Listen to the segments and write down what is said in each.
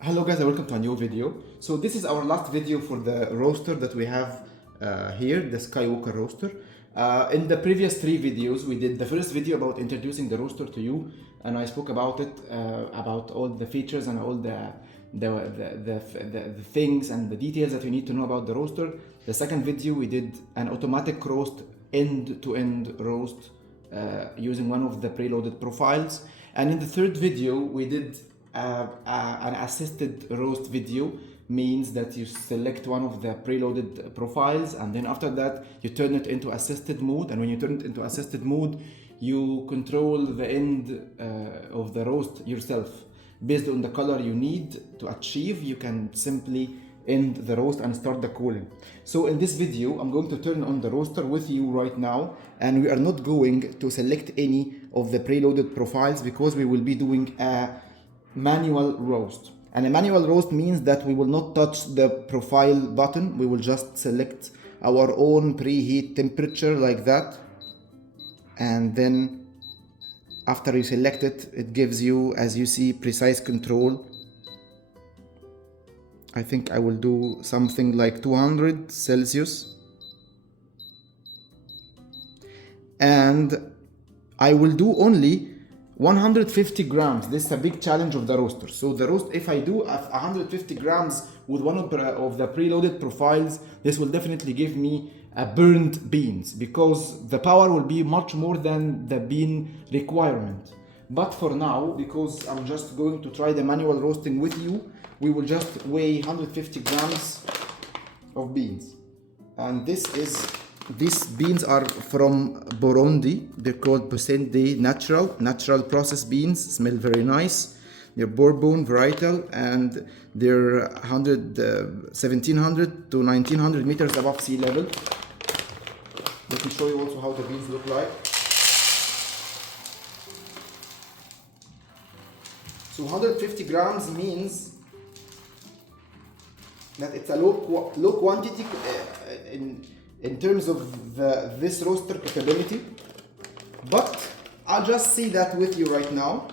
Hello guys and welcome to a new video. So this is our last video for the roaster that we have here, the Skywalker roaster. In the previous three videos, we did the first video about introducing the roaster to you, and I spoke about it, about all the features and all the things and the details that you need to know about the roaster. The second video, we did an automatic roast, end-to-end roast, using one of the preloaded profiles. And in the third video, we did an assisted roast video. Means that you select one of the preloaded profiles, and then after that you turn it into assisted mode, and when you turn it into assisted mode you control the end of the roast yourself. Based on the color you need to achieve, you can simply end the roast and start the cooling. So in this video I'm going to turn on the roaster with you right now, and we are not going to select any of the preloaded profiles because we will be doing a manual roast. And a manual roast means that we will not touch the profile button, we will just select our own preheat temperature like that, and then after you select it, it gives you, as you see, precise control. I think I will do something like 200 Celsius, and I will do only 150 grams. This is a big challenge of the roaster. So the roast, if I do 150 grams with one of the preloaded profiles, this will definitely give me a burned beans, because the power will be much more than the bean requirement. But for now, because I'm just going to try the manual roasting with you, we will just weigh 150 grams of beans. And these beans are from Burundi. They're called Busende natural processed beans. Smell very nice. They're bourbon varietal, and they're 1700 to 1900 meters above sea level. Let me show you also how the beans look like. So 150 grams means that it's a low quantity in terms of this roaster capability, but I'll just see that with you right now.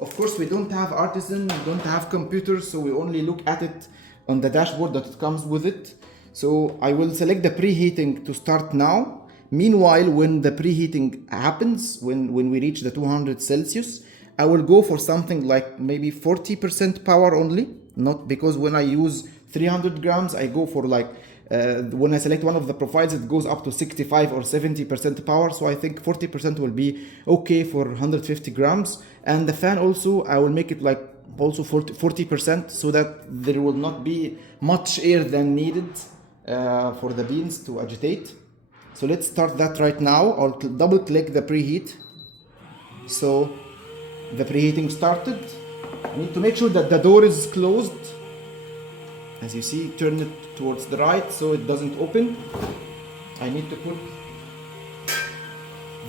Of course, we don't have artisan, we don't have computers, so we only look at it on the dashboard that it comes with it. So I will select the preheating to start now. Meanwhile, when the preheating happens, when we reach the 200 Celsius, I will go for something like maybe 40% power only. Not because when I use 300 grams, I go for like when I select one of the profiles, it goes up to 65 or 70% power. So I think 40% will be okay for 150 grams. And the fan also, I will make it like also 40% so that there will not be much air than needed for the beans to agitate. So let's start that right now. I'll double click the preheat. So the preheating started. I need to make sure that the door is closed. As you see, turn it towards the right so it doesn't open. I need to put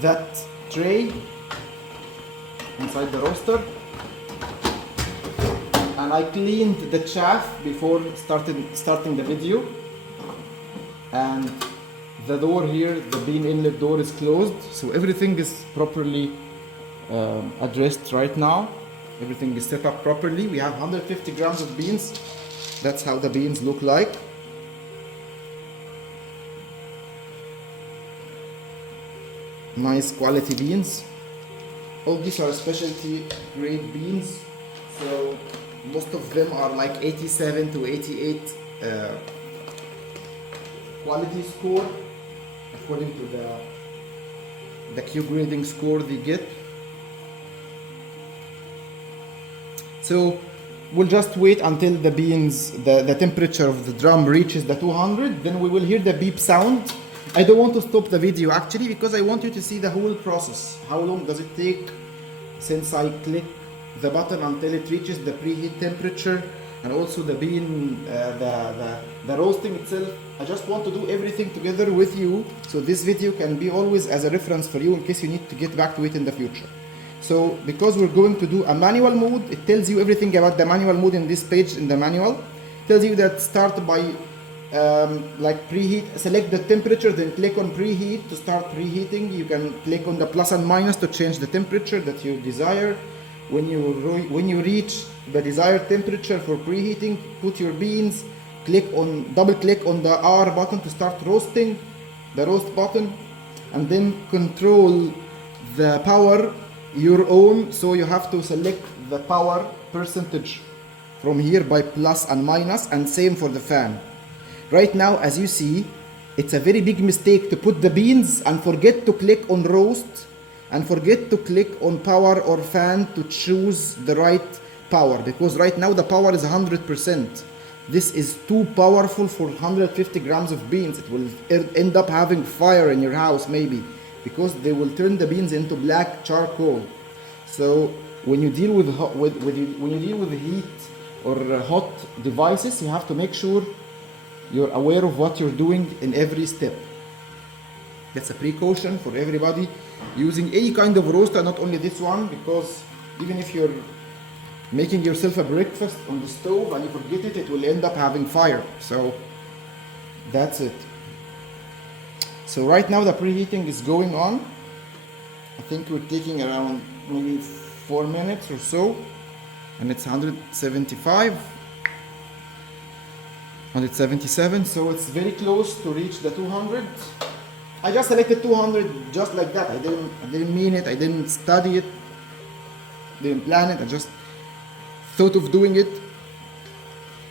that tray inside the roaster. And I cleaned the chaff before starting the video. And the door here, the bean inlet door, is closed. So everything is properly addressed right now. Everything is set up properly. We have 150 grams of beans. That's how the beans look like. Nice quality beans. All these are specialty grade beans. So most of them are like 87 to 88 quality score according to the Q grading score they get. So we'll just wait until the beans, the temperature of the drum reaches the 200, then we will hear the beep sound. I don't want to stop the video actually because I want you to see the whole process. How long does it take since I click the button until it reaches the preheat temperature, and also the bean, the roasting itself. I just want to do everything together with you, so this video can be always as a reference for you in case you need to get back to it in the future. So because we're going to do a manual mode, it tells you everything about the manual mode in this page. In the manual, it tells you that start by like preheat, select the temperature, then click on preheat to start preheating. You can click on the plus and minus to change the temperature that you desire. when you reach the desired temperature for preheating, put your beans, double click on the R button to start roasting, the roast button, and then control the power your own. So you have to select the power percentage from here by plus and minus, and same for the fan. Right now, as you see, it's a very big mistake to put the beans and forget to click on roast and forget to click on power or fan to choose the right power, because right now the power is 100%. This is too powerful for 150 grams of beans. It will end up having fire in your house maybe, because they will turn the beans into black charcoal. So when you deal with heat or hot devices, you have to make sure you're aware of what you're doing in every step. That's a precaution for everybody using any kind of roaster, not only this one, because even if you're making yourself a breakfast on the stove and you forget it, it will end up having fire. So that's it. So right now the preheating is going on. I think we're taking around maybe 4 minutes or so, and it's 175, 177, so it's very close to reach the 200. I just selected 200 just like that. I didn't mean it, I didn't study it, didn't plan it, I just thought of doing it.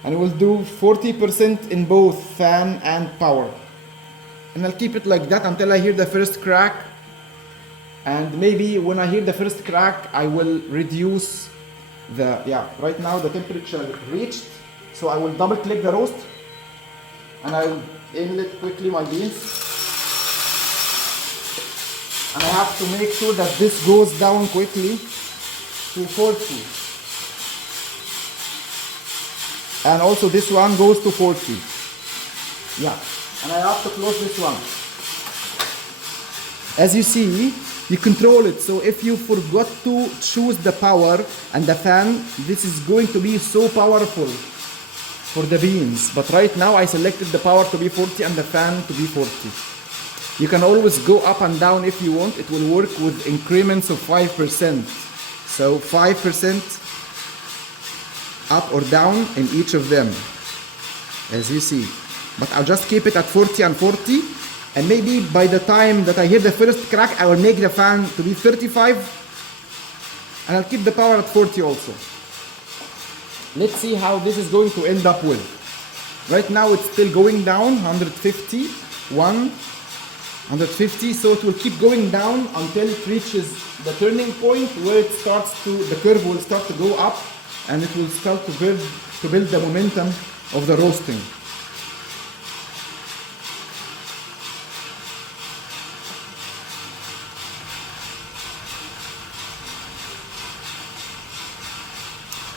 And we'll do 40% in both fan and power. And I'll keep it like that until I hear the first crack. And maybe when I hear the first crack, I will reduce right now the temperature reached. So I will double click the roast and I'll inlet quickly my beans. And I have to make sure that this goes down quickly to 40. And also this one goes to 40. Yeah, and I have to close this one. As you see, you control it. So if you forgot to choose the power and the fan, this is going to be so powerful for the beans. But right now I selected the power to be 40 and the fan to be 40. You can always go up and down if you want. It will work with increments of 5%. So 5% up or down in each of them, as you see. But I'll just keep it at 40 and 40. And maybe by the time that I hear the first crack, I will make the fan to be 35. And I'll keep the power at 40 also. Let's see how this is going to end up with. Right now it's still going down, 150, 150, so it will keep going down until it reaches the turning point where the curve will start to go up, and it will start to build the momentum of the roasting.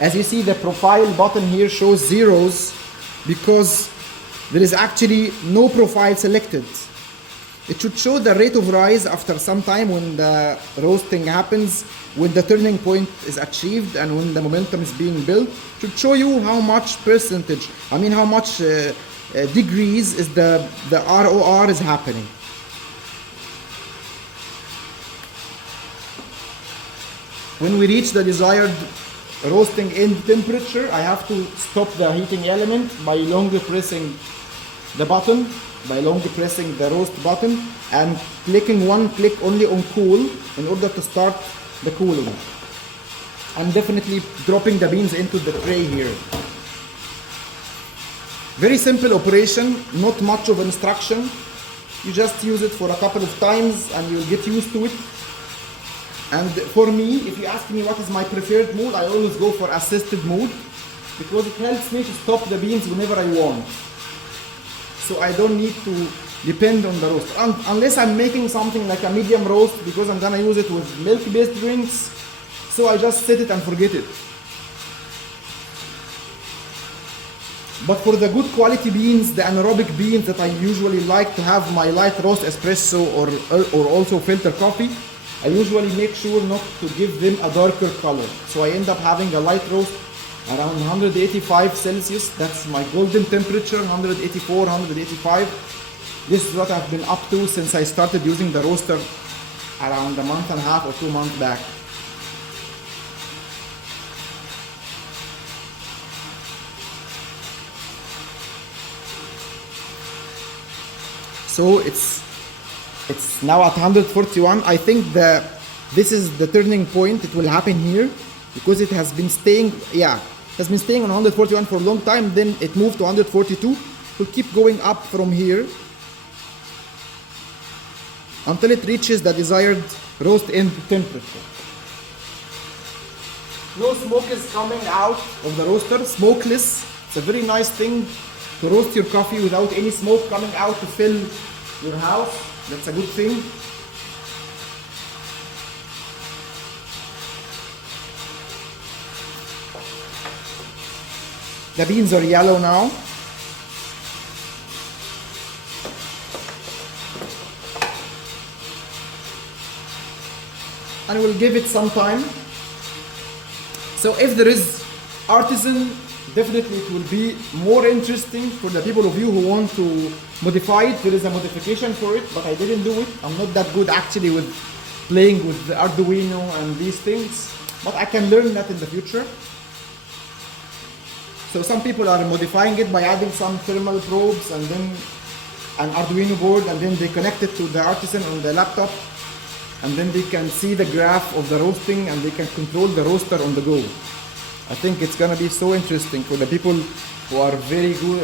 As you see, the profile button here shows zeros because there is actually no profile selected. It should show the rate of rise after some time when the roasting happens, when the turning point is achieved, and when the momentum is being built. It should show you how much percentage, how much degrees is the ROR is happening. When we reach the desired roasting end temperature, I have to stop the heating element by longer pressing the button, by longer pressing the roast button and clicking one click only on cool in order to start the cooling. I'm definitely dropping the beans into the tray here. Very simple operation, not much of instruction. You just use it for a couple of times and you'll get used to it. And for me, if you ask me what is my preferred mode, I always go for assisted mode because it helps me to stop the beans whenever I want. So I don't need to depend on the roast. Unless I'm making something like a medium roast because I'm gonna use it with milk-based drinks. So I just set it and forget it. But for the good quality beans, the anaerobic beans that I usually like to have my light roast espresso or also filter coffee, I usually make sure not to give them a darker color. So I end up having a light roast around 185 Celsius. That's my golden temperature, 184, 185. This is what I've been up to since I started using the roaster around a month and a half or 2 months back. So it's now at 141. I think this is the turning point. It will happen here because it has been staying, yeah, it has been staying on 141 for a long time. Then it moved to 142. It will keep going up from here until it reaches the desired roast end temperature. No smoke is coming out of the roaster, smokeless. It's a very nice thing to roast your coffee without any smoke coming out to fill your house. That's a good thing. The beans are yellow now. And we'll give it some time. So if there is artisan, definitely it will be more interesting for the people of you who want to modify it. There is a modification for it, but I didn't do it. I'm not that good actually with playing with the Arduino and these things, but I can learn that in the future. So some people are modifying it by adding some thermal probes and then an Arduino board, and then they connect it to the artisan on the laptop, and then they can see the graph of the roasting and they can control the roaster on the go. I think it's gonna be so interesting for the people who are very good,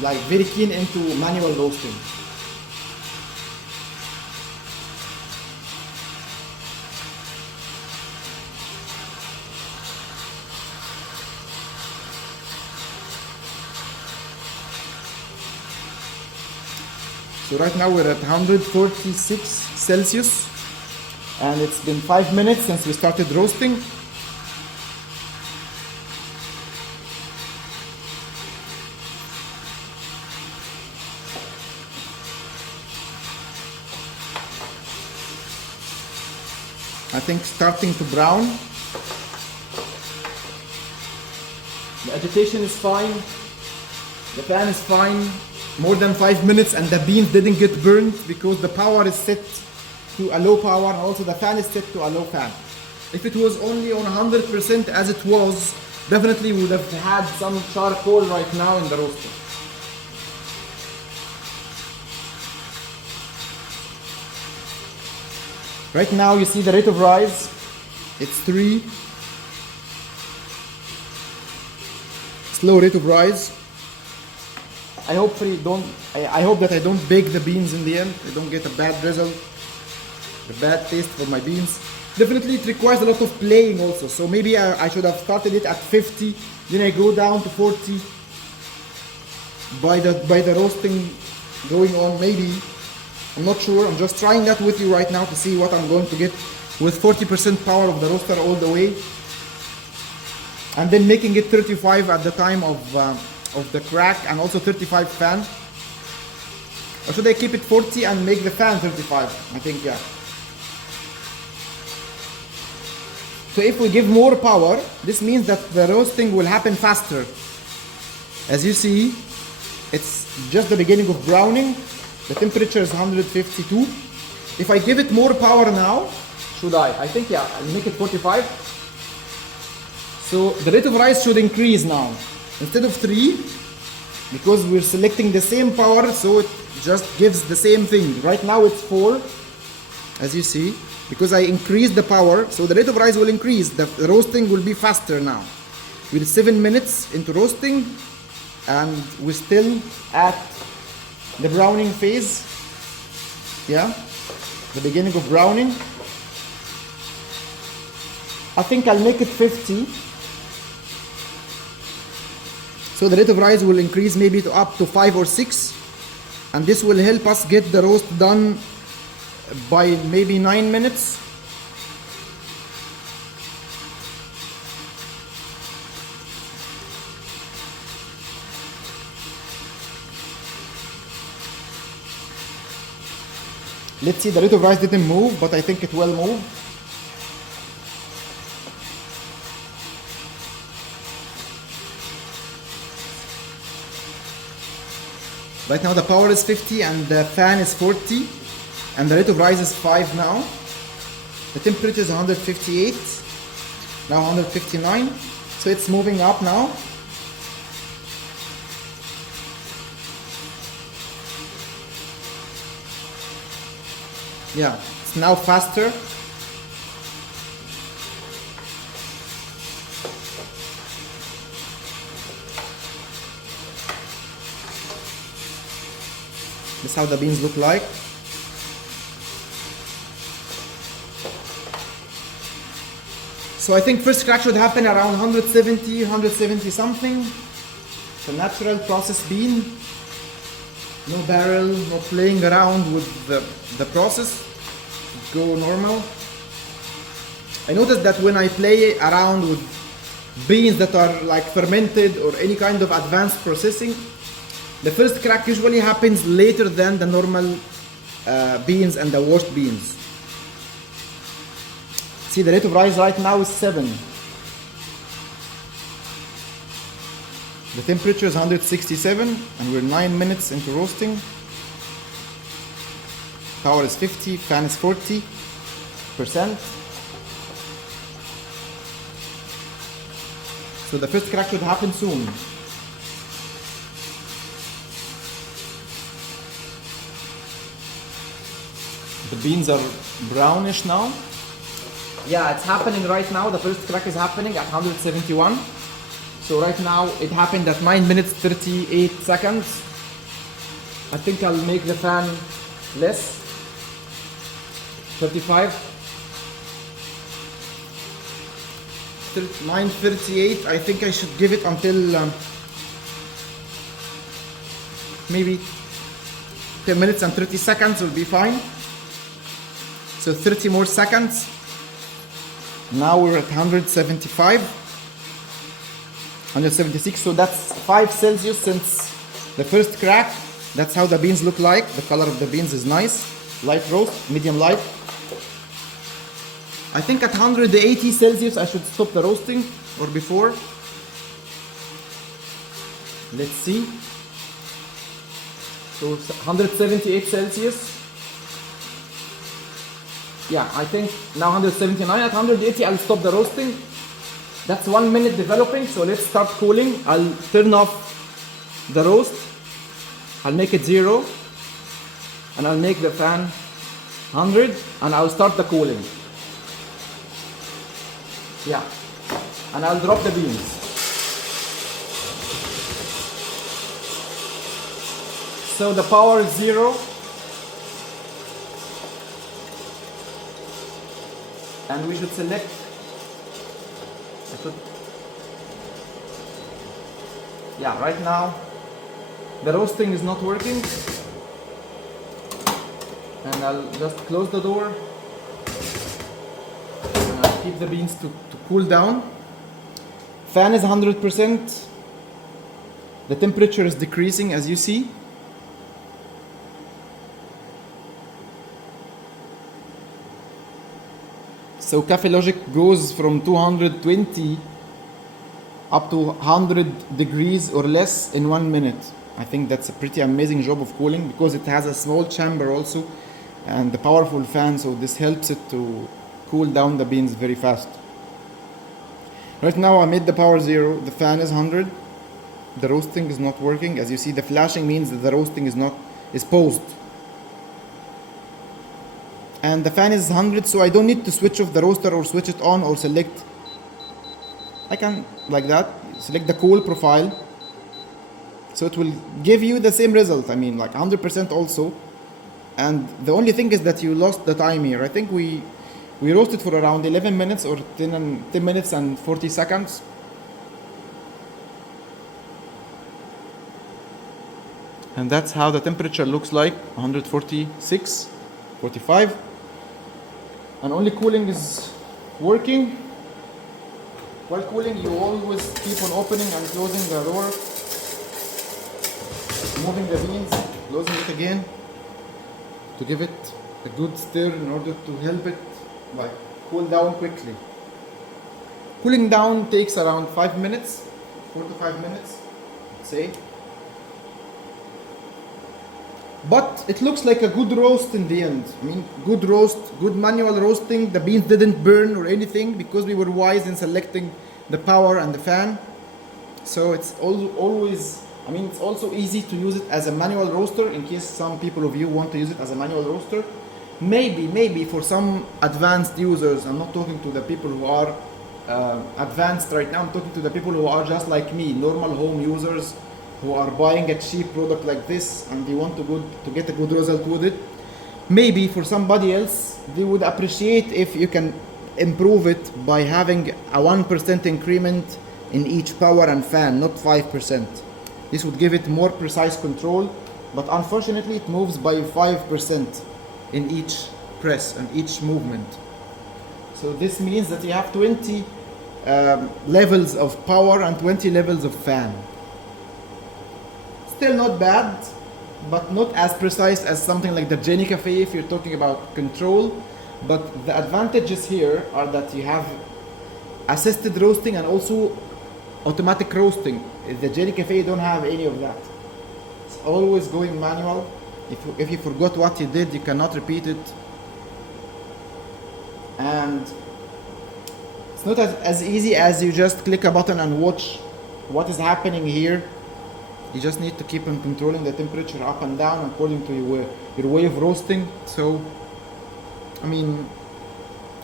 like very keen into manual roasting. So right now we're at 146 Celsius. And it's been 5 minutes since we started roasting. I think starting to brown. The agitation is fine. The pan is fine. More than 5 minutes and the beans didn't get burned because the power is set to a low power, and also the fan is set to a low fan. If it was only on 100% as it was, definitely we would have had some charcoal right now in the roaster. Right now you see the rate of rise, it's 3. Slow rate of rise. I hope that I don't bake the beans in the end. I don't get a bad result. The bad taste for my beans. Definitely it requires a lot of playing also, so maybe I should have started it at 50, then I go down to 40 by the roasting going on. Maybe, I'm not sure. I'm just trying that with you right now to see what I'm going to get with 40% power of the roaster all the way, and then making it 35 at the time of the crack, and also 35 fan. Or should I keep it 40 and make the fan 35? I think, yeah. So if we give more power, this means that the roasting will happen faster. As you see, it's just the beginning of browning. The temperature is 152. If I give it more power now, should I? I think, yeah, I'll make it 45. So the rate of rise should increase now. Instead of 3, because we're selecting the same power, so it just gives the same thing. Right now it's 4, as you see. Because I increased the power, so the rate of rise will increase. The roasting will be faster now. We're 7 minutes into roasting, and we're still at the browning phase. Yeah, the beginning of browning. I think I'll make it 50. So the rate of rise will increase maybe to up to 5 or 6, and this will help us get the roast done by maybe 9 minutes. Let's see, the rate of rise didn't move, but I think it will move. Right now the power is 50 and the fan is 40. And the rate of rise is 5 now. The temperature is 158, now 159. So it's moving up now. Yeah, it's now faster. This is how the beans look like. So I think first crack should happen around 170 something. It's a natural processed bean. No barrel, no playing around with the process. Go normal. I noticed that when I play around with beans that are like fermented or any kind of advanced processing, the first crack usually happens later than the normal beans and the washed beans. See, the rate of rise right now is 7. The temperature is 167 and we're 9 minutes into roasting. Power is 50, fan is 40%. So the first crack should happen soon. The beans are brownish now. Yeah, it's happening right now. The first crack is happening at 171. So right now it happened at 9 minutes 38 seconds. I think I'll make the fan less. 35. 9:38. I think I should give it until maybe 10 minutes and 30 seconds will be fine. So 30 more seconds. Now we're at 175, 176, so that's 5 Celsius since the first crack. That's how the beans look like. The color of the beans is nice. Light roast, medium light. I think at 180 Celsius I should stop the roasting, or before. Let's see. So 178 Celsius. Yeah, I think now 179. At 180 I'll stop the roasting. That's 1 minute developing, so let's start cooling. I'll turn off the roast. I'll make it 0. And I'll make the fan 100 and I'll start the cooling. Yeah. And I'll drop the beans. So the power is 0. And we should select, yeah, right now the roasting is not working, and I'll just close the door and I'll keep the beans to cool down. Fan is 100%. The temperature is decreasing, as you see. So Cafe Logic goes from 220 up to 100 degrees or less in 1 minute. I think that's a pretty amazing job of cooling because it has a small chamber also and the powerful fan, so this helps it to cool down the beans very fast. Right now I made the power 0, the fan is 100, the roasting is not working. As you see, the flashing means that the roasting is paused. And the fan is 100, so I don't need to switch off the roaster or switch it on or select. I can, like that, select the cool profile. So it will give you the same result, I mean like 100% also. And the only thing is that you lost the time here. I think we roasted for around 11 minutes or 10 minutes and 40 seconds. And that's how the temperature looks like, 146, 45. And only cooling is working. While cooling, you always keep on opening and closing the door, moving the beans, closing it again to give it a good stir in order to help it like cool down quickly. Cooling down takes around 5 minutes, 4 to 5 minutes, say. But it looks like a good roast in the end. I mean, good roast, good manual roasting. The beans didn't burn or anything because we were wise in selecting the power and the fan. So it's always, I mean, it's also easy to use it as a manual roaster in case some people of you want to use it as a manual roaster. maybe for some advanced users, I'm not talking to the people who are advanced right now, I'm talking to the people who are just like me, normal home users who are buying a cheap product like this and they want to get a good result with it. Maybe for somebody else, they would appreciate if you can improve it by having a 1% increment in each power and fan, not 5%. This would give it more precise control, but unfortunately it moves by 5% in each press and each movement. So this means that you have 20 levels of power and 20 levels of fan. Still not bad, but not as precise as something like the Jenny Cafe if you're talking about control. But the advantages here are that you have assisted roasting and also automatic roasting. The Jenny Cafe, you don't have any of that. It's always going manual. If you forgot what you did, you cannot repeat it. And it's not as easy as you just click a button and watch what is happening here. You just need to keep on controlling the temperature up and down according to your way of roasting. So, I mean,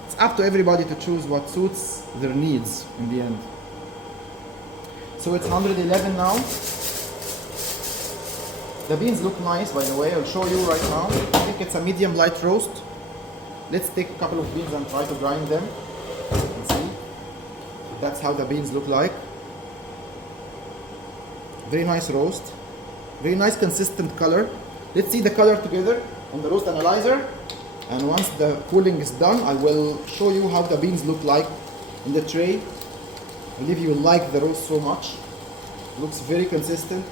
it's up to everybody to choose what suits their needs in the end. So it's 111 now. The beans look nice, by the way. I'll show you right now. I think it's a medium light roast. Let's take a couple of beans and try to grind them and see. That's how the beans look like. Very nice roast. Very nice consistent color. Let's see the color together on the roast analyzer. And once the cooling is done, I will show you how the beans look like in the tray. I believe you will like the roast so much. It looks very consistent.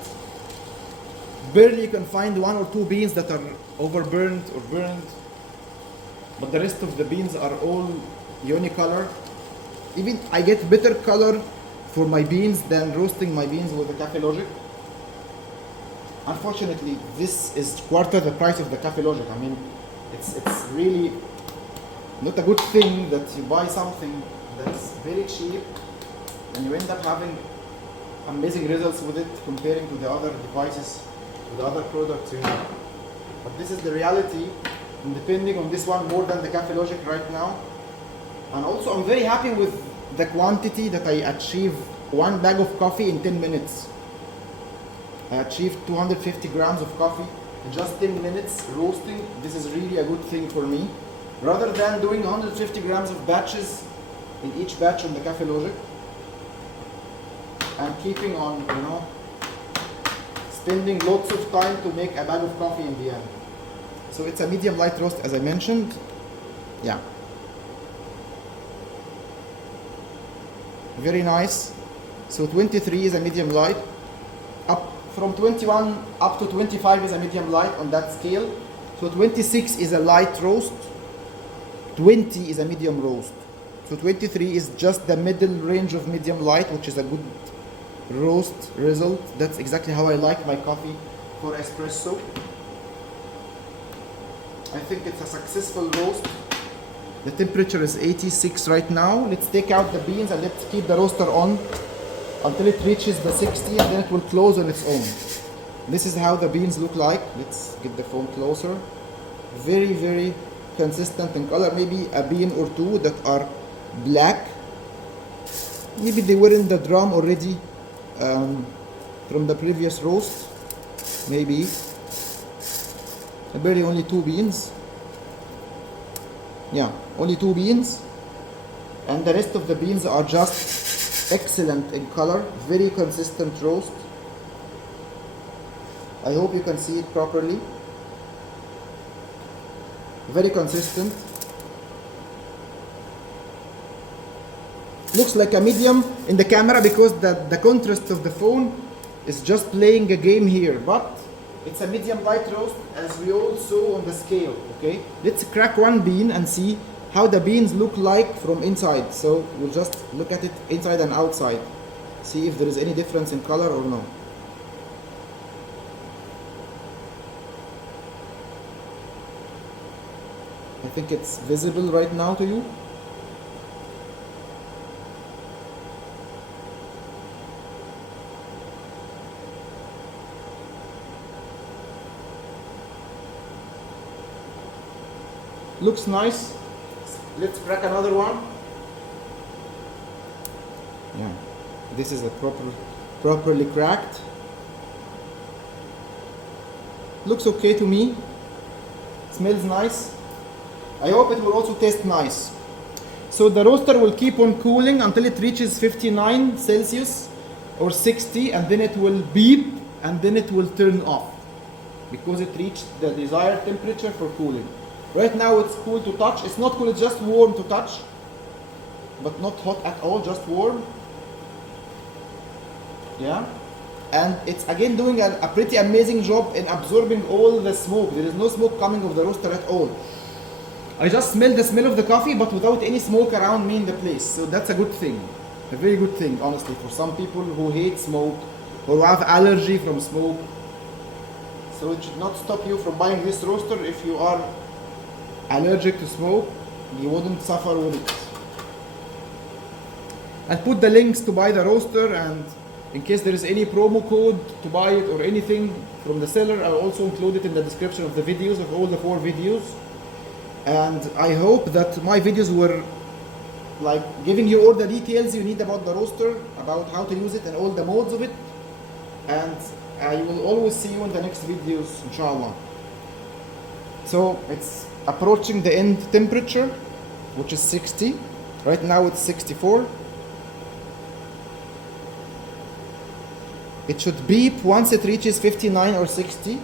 Barely you can find one or two beans that are overburned or burned, but the rest of the beans are all unicolor. Even I get better color for my beans than roasting my beans with the Cafe Logic. Unfortunately, this is quarter the price of the Cafe Logic. I mean, it's really not a good thing that you buy something that's very cheap and you end up having amazing results with it comparing to the other devices, to the other products you have. But this is the reality. I'm depending on this one more than the Cafe Logic right now. And also I'm very happy with the quantity that I achieve. One bag of coffee in 10 minutes. I achieved 250 grams of coffee in just 10 minutes roasting. This is really a good thing for me. Rather than doing 150 grams of batches in each batch on the Cafe Logic. And keeping on, spending lots of time to make a bag of coffee in the end. So it's a medium light roast as I mentioned. Yeah. Very nice. So 23 is a medium light. Up from 21 up to 25 is a medium light on that scale. So 26 is a light roast. 20 is a medium roast. So 23 is just the middle range of medium light, which is a good roast result. That's exactly how I like my coffee for espresso. I think it's a successful roast. The temperature is 86 right now. Let's take out the beans and let's keep the roaster on until it reaches the 60 and then it will close on its own. This is how the beans look like. Let's get the phone closer. Very, very consistent in color. Maybe a bean or two that are black. Maybe they were in the drum already from the previous roast. Maybe. Barely only two beans. Yeah, only two beans. And the rest of the beans are just excellent in color. Very consistent roast. I hope you can see it properly. Very consistent. Looks like a medium in the camera because the contrast of the phone is just playing a game here, but it's a medium light roast as we all saw on the scale. Okay, let's crack one bean and see how the beans look like from inside. So we'll just look at it inside and outside, see if there is any difference in color or no. I think it's visible right now to you. looks nice. Let's crack another one. Yeah, this is a properly cracked. Looks okay to me. Smells nice. I hope it will also taste nice. So the roaster will keep on cooling until it reaches 59 Celsius or 60, and then it will beep and then it will turn off because it reached the desired temperature for cooling. Right now it's cool to touch. It's not cool, it's just warm to touch, but not hot at all, just warm. Yeah, and it's again doing a pretty amazing job in absorbing all the smoke. There is no smoke coming of the roaster at all. I just smell the smell of the coffee, but without any smoke around me in the place. So that's a good thing, a very good thing, honestly, for some people who hate smoke or who have allergy from smoke. So it should not stop you from buying this roaster. If you are allergic to smoke, you wouldn't suffer with it. I'll put the links to buy the roaster, and in case there is any promo code to buy it or anything from the seller, I'll also include it in the description of the videos, of all the 4 videos. And I hope that my videos were like giving you all the details you need about the roaster, about how to use it and all the modes of it. And I will always see you in the next videos, inshallah. So it's approaching the end temperature, which is 60. Right now it's 64. It should beep once it reaches 59 or 60,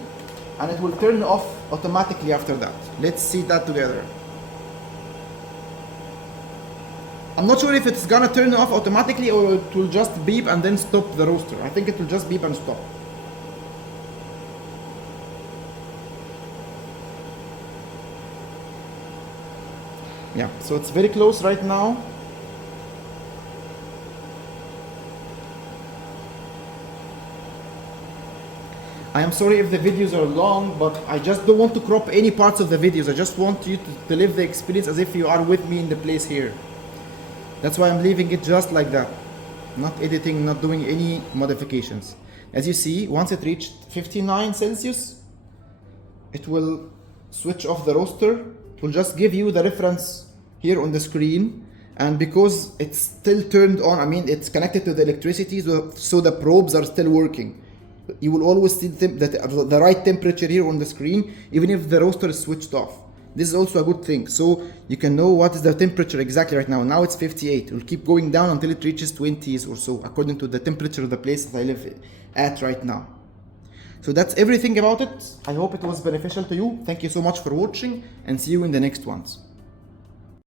and it will turn off automatically after that. Let's see that together. I'm not sure if it's gonna turn off automatically or it will just beep and then stop the roaster. I think it will just beep and stop. Yeah, so it's very close right now. I am sorry if the videos are long, but I just don't want to crop any parts of the videos. I just want you to live the experience as if you are with me in the place here. That's why I'm leaving it just like that. Not editing, not doing any modifications. As you see, once it reached 59 Celsius, it will switch off the roaster. It will just give you the reference here on the screen. And because it's still turned on, I mean, it's connected to the electricity, so the probes are still working. You will always see the right temperature here on the screen, even if the roaster is switched off. This is also a good thing, so you can know what is the temperature exactly right now. Now it's 58. It will keep going down until it reaches 20s or so, according to the temperature of the place that I live at right now. So that's everything about it. I hope it was beneficial to you. Thank you so much for watching, and see you in the next ones.